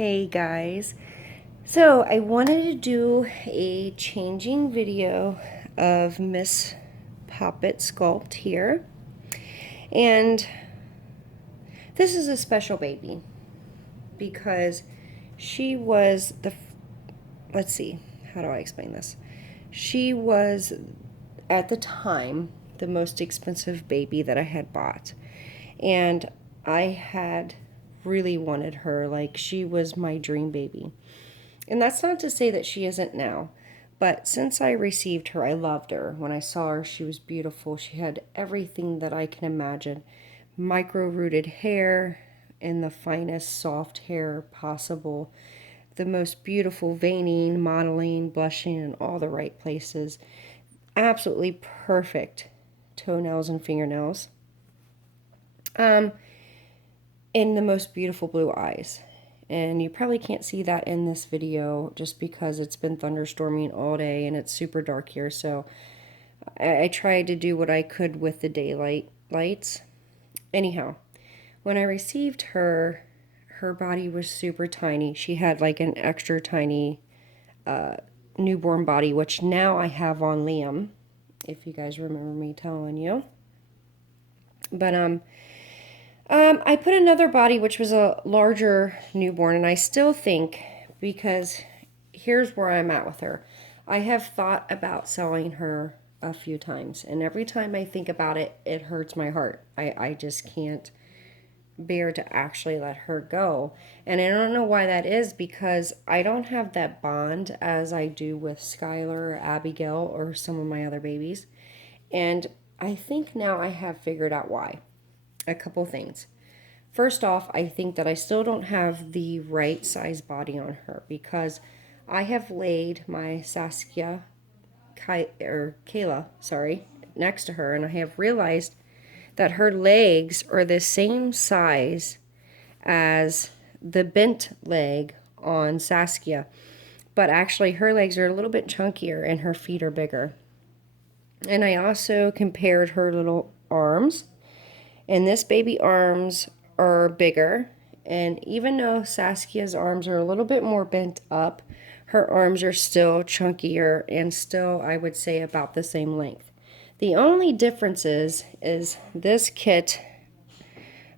Hey guys, so I wanted to do a changing video of Miss Poppet Sculpt here, and this is a special baby because she was let's see, how do I explain this? She was, at the time, the most expensive baby that I had bought, and I had really wanted her. Like, she was my dream baby. And that's not to say that she isn't now, but since I received her, I loved her. When I saw her, she was beautiful. She had everything that I can imagine. Micro-rooted hair in the finest soft hair possible. The most beautiful veining, modeling, blushing in all the right places. Absolutely perfect toenails and fingernails. In the most beautiful blue eyes. And you probably can't see that in this video just because it's been thunderstorming all day and it's super dark here. So I tried to do what I could with the daylight lights. Anyhow, when I received her, her body was super tiny. She had like an extra tiny newborn body, which now I have on Liam, if you guys remember me telling you. But I put another body, which was a larger newborn, and I still think, because here's where I'm at with her. I have thought about selling her a few times, and every time I think about it, it hurts my heart. I just can't bear to actually let her go. And I don't know why that is, because I don't have that bond as I do with Skylar or Abigail or some of my other babies. And I think now I have figured out why. A couple things. First off, I think that I still don't have the right size body on her because I have laid my Saskia, Kayla, next to her, and I have realized that her legs are the same size as the bent leg on Saskia, but actually her legs are a little bit chunkier and her feet are bigger. And I also compared her little arms, and this baby arms are bigger, and even though Saskia's arms are a little bit more bent up, her arms are still chunkier and still, I would say, about the same length. The only difference is this kit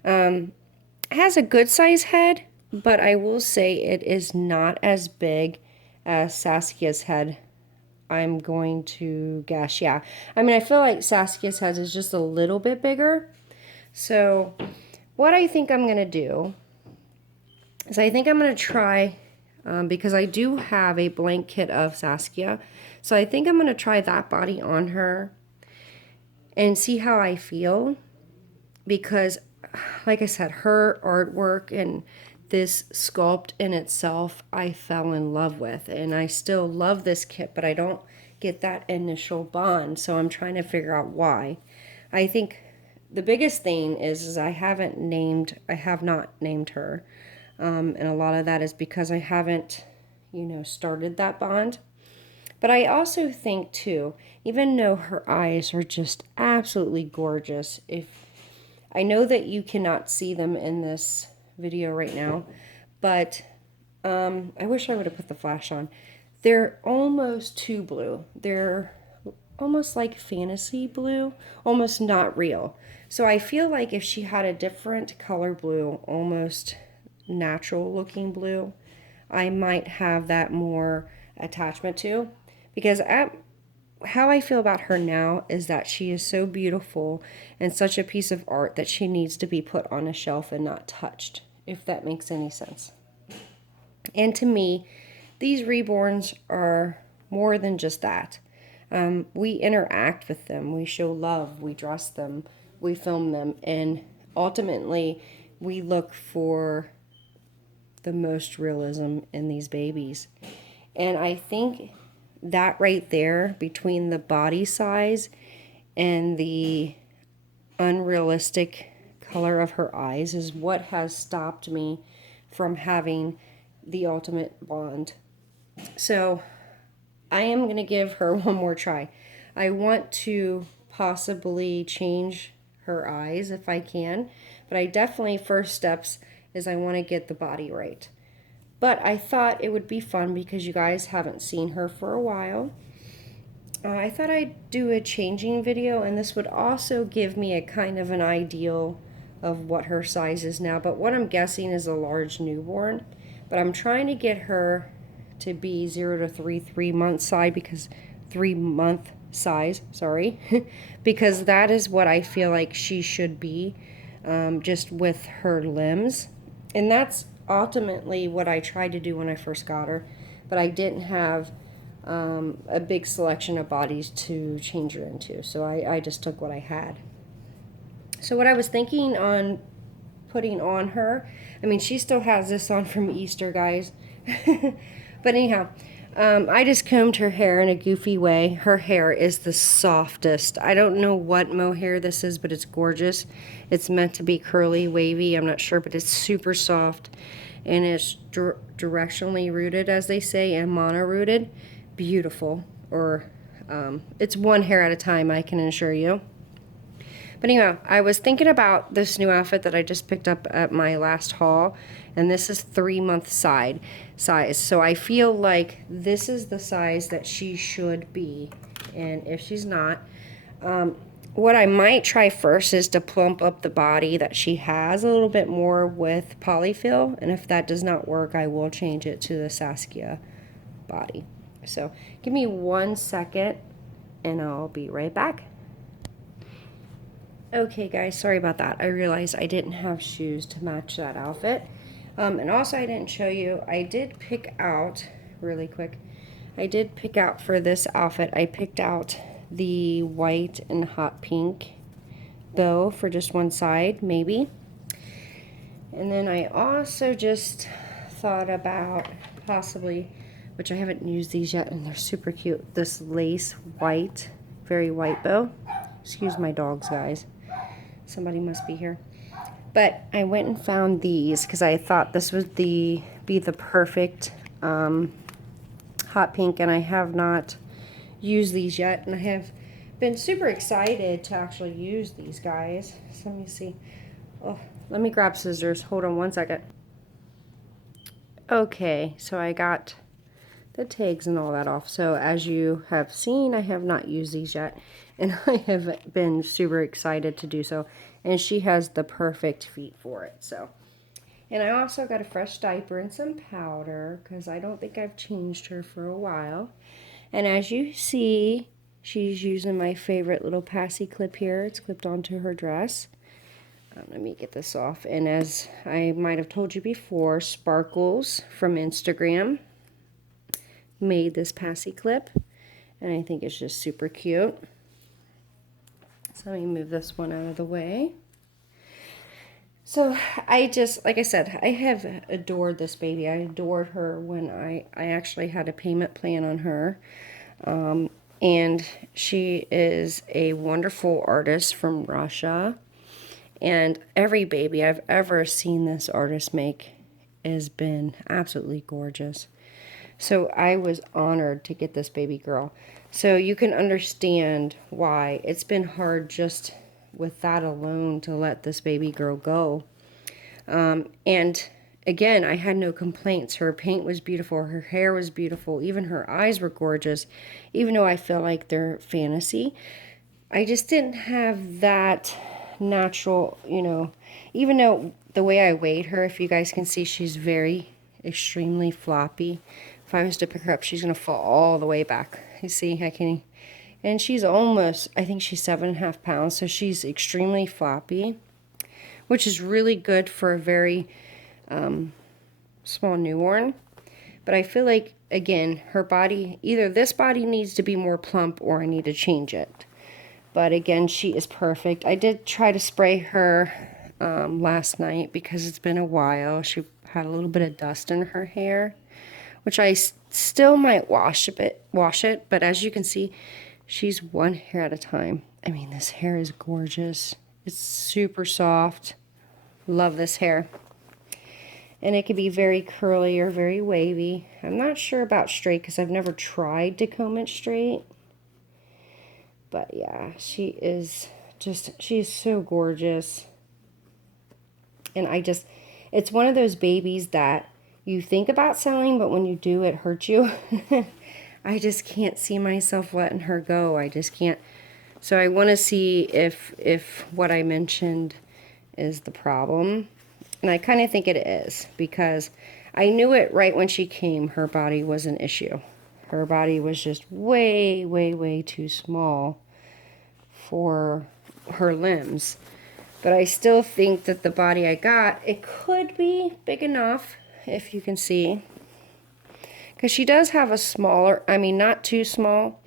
has a good size head, but I will say it is not as big as Saskia's head. I'm going to guess, yeah. I mean, I feel like Saskia's head is just a little bit bigger. So what I think I'm going to do is I think I'm going to try, because I do have a blank kit of Saskia, so I think I'm going to try that body on her and see how I feel, because like I said, her artwork and this sculpt in itself I fell in love with, and I still love this kit, but I don't get that initial bond, so I'm trying to figure out why. I think the biggest thing is I have not named her, and a lot of that is because I haven't, started that bond. But I also think too, even though her eyes are just absolutely gorgeous, if I know that you cannot see them in this video right now, but I wish I would have put the flash on. They're almost too blue. They're almost like fantasy blue, almost not real. So I feel like if she had a different color blue, almost natural looking blue, I might have that more attachment to. Because how I feel about her now is that she is so beautiful and such a piece of art that she needs to be put on a shelf and not touched, if that makes any sense. And to me, these reborns are more than just that. We interact with them, we show love, we dress them, we film them, and ultimately we look for the most realism in these babies. And I think that right there, between the body size and the unrealistic color of her eyes, is what has stopped me from having the ultimate bond. So I am going to give her one more try. I want to possibly change her eyes if I can, but I definitely, first steps is I want to get the body right. But I thought it would be fun because you guys haven't seen her for a while. I thought I'd do a changing video, and this would also give me a kind of an ideal of what her size is now. But what I'm guessing is a large newborn. But I'm trying to get her to be 0 to 3 month size, because 3 month size, sorry, because that is what I feel like she should be, just with her limbs. And that's ultimately what I tried to do when I first got her, but I didn't have a big selection of bodies to change her into, so I just took what I had. So what I was thinking on putting on her, I mean, she still has this on from Easter, guys. But anyhow, I just combed her hair in a goofy way. Her hair is the softest. I don't know what mohair this is, but it's gorgeous. It's meant to be curly, wavy, I'm not sure, but it's super soft. And it's directionally rooted, as they say, and mono-rooted. Beautiful. Or it's one hair at a time, I can assure you. But anyway, I was thinking about this new outfit that I just picked up at my last haul, and this is 3-month size. So I feel like this is the size that she should be, and if she's not, what I might try first is to plump up the body that she has a little bit more with polyfill, and if that does not work, I will change it to the Saskia body. So give me 1 second, and I'll be right back. Okay guys, sorry about that. I realized I didn't have shoes to match that outfit. And also I didn't show you, I did pick out, really quick, I did pick out for this outfit, I picked out the white and hot pink bow for just one side, maybe. And then I also just thought about possibly, which I haven't used these yet, and they're super cute, this lace white, very white bow. Excuse my dogs, guys. Somebody must be here. But I went and found these because I thought this would be the perfect hot pink, and I have not used these yet, and I have been super excited to actually use these, guys. So let me see. Oh, let me grab scissors. Hold on 1 second. Okay, so I got the tags and all that off. So as you have seen, I have not used these yet, and I have been super excited to do so. And she has the perfect feet for it. So, and I also got a fresh diaper and some powder because I don't think I've changed her for a while. And as you see, she's using my favorite little passy clip here. It's clipped onto her dress. Let me get this off. And as I might have told you before, Sparkles from Instagram made this passy clip, and I think it's just super cute. So let me move this one out of the way. So I just, like I said, I have adored this baby. I adored her when I actually had a payment plan on her. And she is a wonderful artist from Russia. And every baby I've ever seen this artist make has been absolutely gorgeous. So I was honored to get this baby girl. So you can understand why it's been hard just with that alone to let this baby girl go. And again, I had no complaints. Her paint was beautiful. Her hair was beautiful. Even her eyes were gorgeous. Even though I feel like they're fantasy, I just didn't have that natural, you know, even though the way I weighed her, if you guys can see, she's very extremely floppy. If I was to pick her up, she's going to fall all the way back. You see, I can, and she's almost, I think she's 7.5 pounds, so she's extremely floppy, which is really good for a very small newborn. But I feel like, again, her body, either this body needs to be more plump or I need to change it. But again, she is perfect. I did try to spray her last night because it's been a while. She had a little bit of dust in her hair, which I still might wash it. But as you can see, she's one hair at a time. I mean, this hair is gorgeous. It's super soft. Love this hair. And it can be very curly or very wavy. I'm not sure about straight because I've never tried to comb it straight. But yeah, she is so gorgeous. And it's one of those babies that you think about selling, but when you do, it hurts you. I just can't see myself letting her go. I just can't. So I want to see if what I mentioned is the problem. And I kind of think it is, because I knew it right when she came. Her body was an issue. Her body was just way, way, way too small for her limbs. But I still think that the body I got, it could be big enough, if you can see. Because she does have a smaller, I mean, not too small,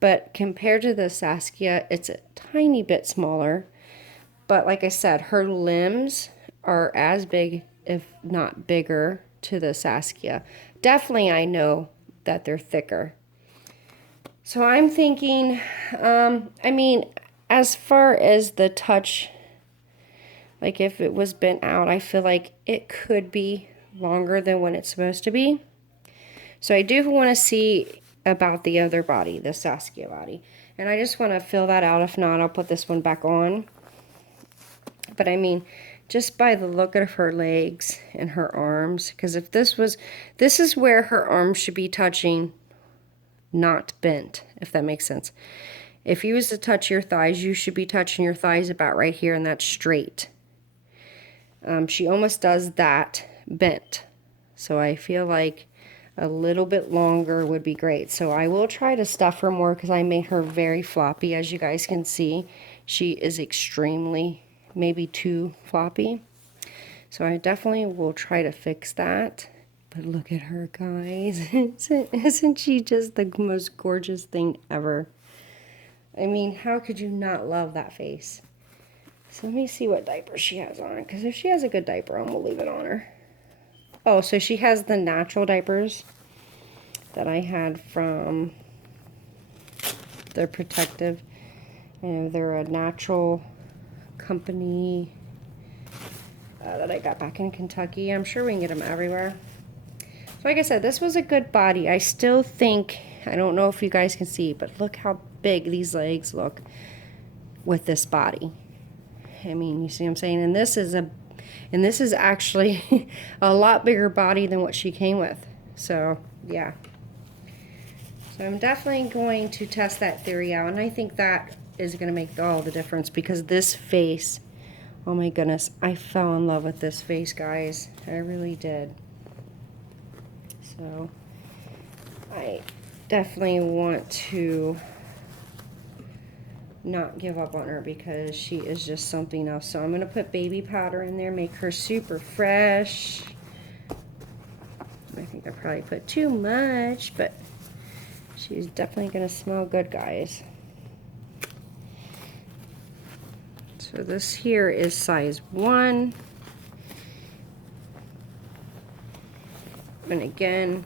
but compared to the Saskia, it's a tiny bit smaller. But like I said, her limbs are as big, if not bigger, to the Saskia. Definitely I know that they're thicker. So I'm thinking, I mean, as far as the touch, like if it was bent out, I feel like it could be longer than when it's supposed to be. So I do want to see about the other body, the Saskia body. And I just want to fill that out. If not, I'll put this one back on. But I mean, just by the look of her legs and her arms, because if this is where her arms should be touching, not bent, if that makes sense. If you was to touch your thighs, you should be touching your thighs about right here, and that's straight. She almost does that bent. So I feel like a little bit longer would be great. So I will try to stuff her more, because I made her very floppy. As you guys can see, she is extremely, maybe too floppy. So I definitely will try to fix that. But look at her, guys. Isn't she just the most gorgeous thing ever? I mean, how could you not love that face? So let me see what diaper she has on. Because if she has a good diaper on, we'll leave it on her. Oh, so she has the natural diapers that I had from the Protective. And they're a natural company that I got back in Kentucky. I'm sure we can get them everywhere. So like I said, this was a good body. I still think, I don't know if you guys can see, but look how big these legs look with this body. I mean, you see what I'm saying? And this is actually a lot bigger body than what she came with. So, yeah. So I'm definitely going to test that theory out. And I think that is going to make all the difference, because this face, oh my goodness, I fell in love with this face, guys. I really did. So I definitely want to not give up on her, because she is just something else. So I'm going to put baby powder in there, make her super fresh. I think I probably put too much, but she's definitely going to smell good, guys. So this here is size 1. And again,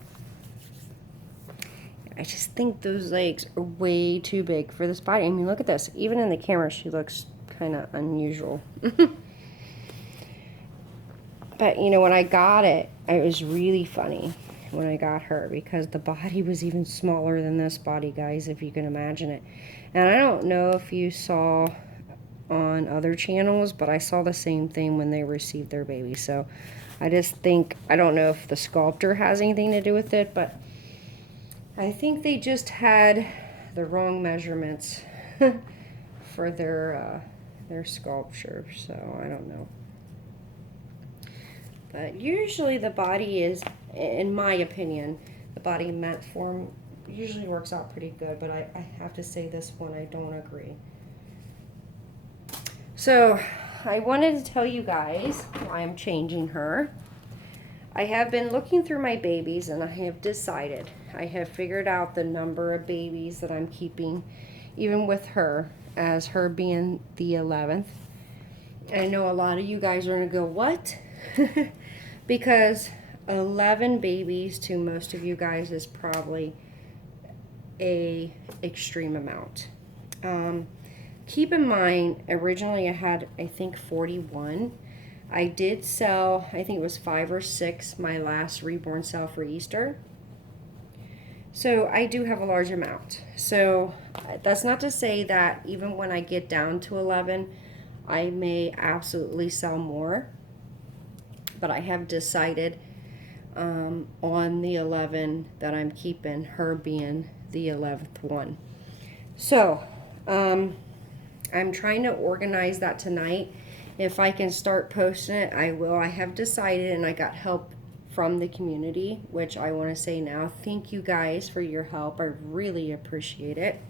I just think those legs are way too big for this body. I mean, look at this. Even in the camera, she looks kind of unusual. But, you know, when I got it, it was really funny when I got her, because the body was even smaller than this body, guys, if you can imagine it. And I don't know if you saw on other channels, but I saw the same thing when they received their baby. So I just think, I don't know if the sculptor has anything to do with it, but I think they just had the wrong measurements for their sculpture, so I don't know. But usually the body is, in my opinion, the body meant form usually works out pretty good, but I have to say this one, I don't agree. So I wanted to tell you guys why I'm changing her. I have been looking through my babies, and I have decided, I have figured out the number of babies that I'm keeping, even with her, as her being the 11th. I know a lot of you guys are going to go, what? Because 11 babies to most of you guys is probably a extreme amount. Keep in mind, originally I had, I think, 41. I did sell, I think it was 5 or 6, my last reborn sale for Easter. So I do have a large amount. So that's not to say that even when I get down to 11, I may absolutely sell more. But I have decided on the 11 that I'm keeping, her being the 11th one. So, I'm trying to organize that tonight. If I can start posting it, I will. I have decided, and I got help from the community, which I want to say now, thank you guys for your help. I really appreciate it.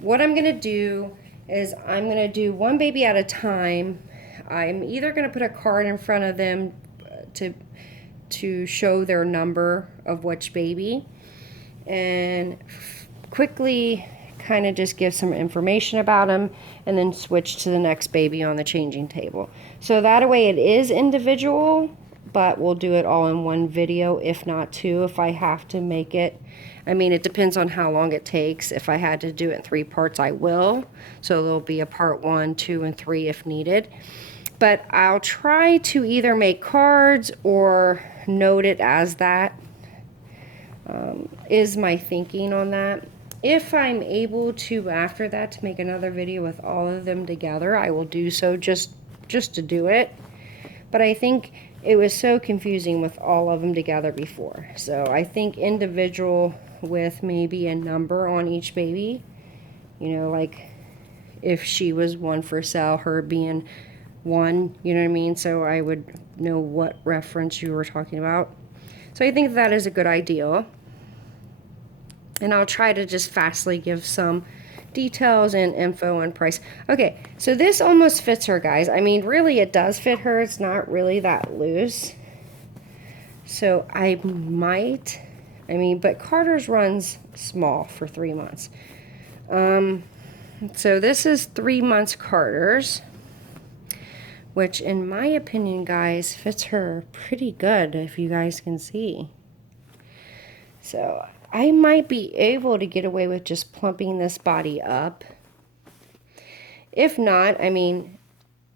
What I'm going to do is I'm going to do one baby at a time. I'm either going to put a card in front of them to show their number of which baby, and quickly kind of just give some information about them, and then switch to the next baby on the changing table. So that way it is individual, but we'll do it all in one video, if not two, if I have to make it. I mean, it depends on how long it takes. If I had to do it in 3 parts, I will. So there'll be a part 1, 2, and 3 if needed. But I'll try to either make cards or note it as that, is my thinking on that. If I'm able to, after that, to make another video with all of them together, I will do so, just to do it. But I think it was so confusing with all of them together before. So I think individual with maybe a number on each baby. You know, like if she was 1 for sale, her being 1, you know what I mean? So I would know what reference you were talking about. So I think that is a good idea. And I'll try to just fastly give some details and info and price. Okay, so this almost fits her, guys. I mean, really it does fit her. It's not really that loose. So I might, but Carter's runs small for 3 months. So this is 3 months Carter's, which in my opinion, guys, fits her pretty good, if you guys can see. So I might be able to get away with just plumping this body up. If not,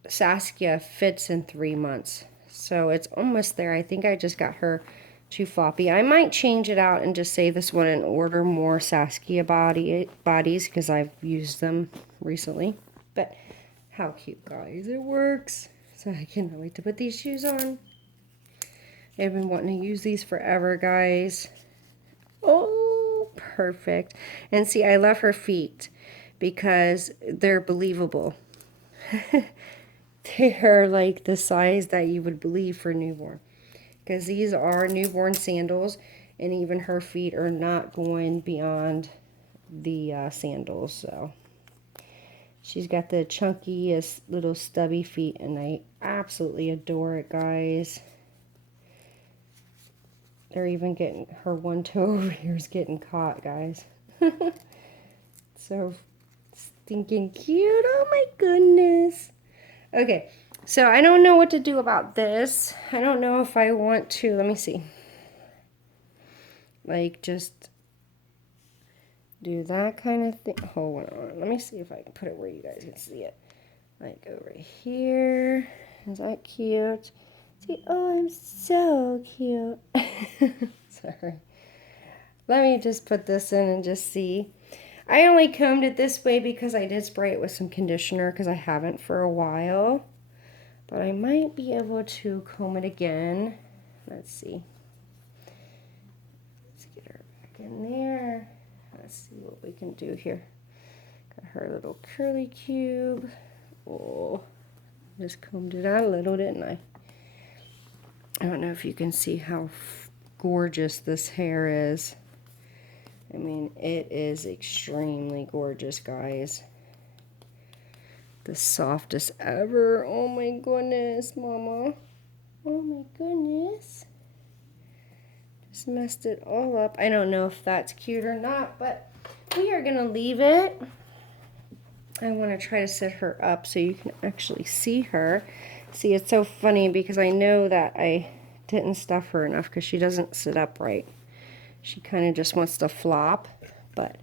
Saskia fits in 3 months. So it's almost there. I think I just got her too floppy. I might change it out and just say this one and order more Saskia bodies because I've used them recently. But how cute, guys. It works. So I cannot wait to put these shoes on. I've been wanting to use these forever, guys. Oh, perfect. And see, I love her feet because they're believable. They're like the size that you would believe for newborn. Because these are newborn sandals, and even her feet are not going beyond the sandals. So she's got the chunkiest little stubby feet, and I absolutely adore it, guys. They're even getting, her one toe over here is getting caught, guys. So stinking cute. Oh my goodness. Okay, so I don't know what to do about this. I don't know if I want to, let me see. Like just do that kind of thing. Hold on, let me see if I can put it where you guys can see it. Like over here. Is that cute? See, oh, I'm so cute. Sorry. Let me just put this in and just see. I only combed it this way because I did spray it with some conditioner because I haven't for a while. But I might be able to comb it again. Let's see. Let's get her back in there. Let's see what we can do here. Got her little curly cube. Oh, just combed it out a little, didn't I? I don't know if you can see how gorgeous this hair is. I mean, it is extremely gorgeous, guys. The softest ever. Oh my goodness, Mama. Oh my goodness. Just messed it all up. I don't know if that's cute or not, but we are going to leave it. I want to try to set her up so you can actually see her. See, it's so funny because I know that I didn't stuff her enough because she doesn't sit up right. She kind of just wants to flop, but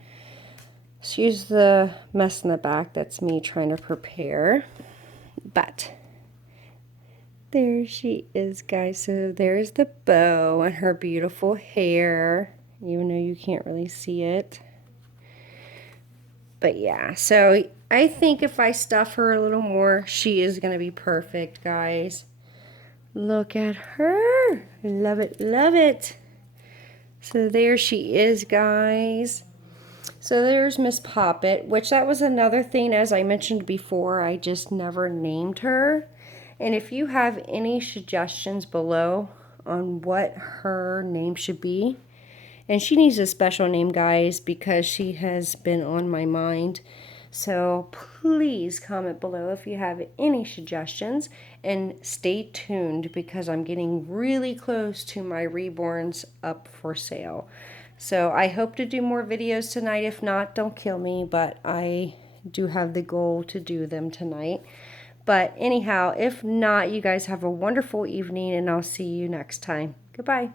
she's the mess in the back. That's me trying to prepare. But there she is, guys. So there's the bow and her beautiful hair, even though you can't really see it. But yeah, so I think if I stuff her a little more, she is going to be perfect, guys. Look at her. Love it, love it. So there she is, guys. So there's Miss Poppet, which that was another thing, as I mentioned before, I just never named her. And if you have any suggestions below on what her name should be, and she needs a special name, guys, because she has been on my mind. So please comment below if you have any suggestions, and stay tuned because I'm getting really close to my reborns up for sale. So I hope to do more videos tonight. If not, don't kill me, but I do have the goal to do them tonight. But anyhow, if not, you guys have a wonderful evening, and I'll see you next time. Goodbye.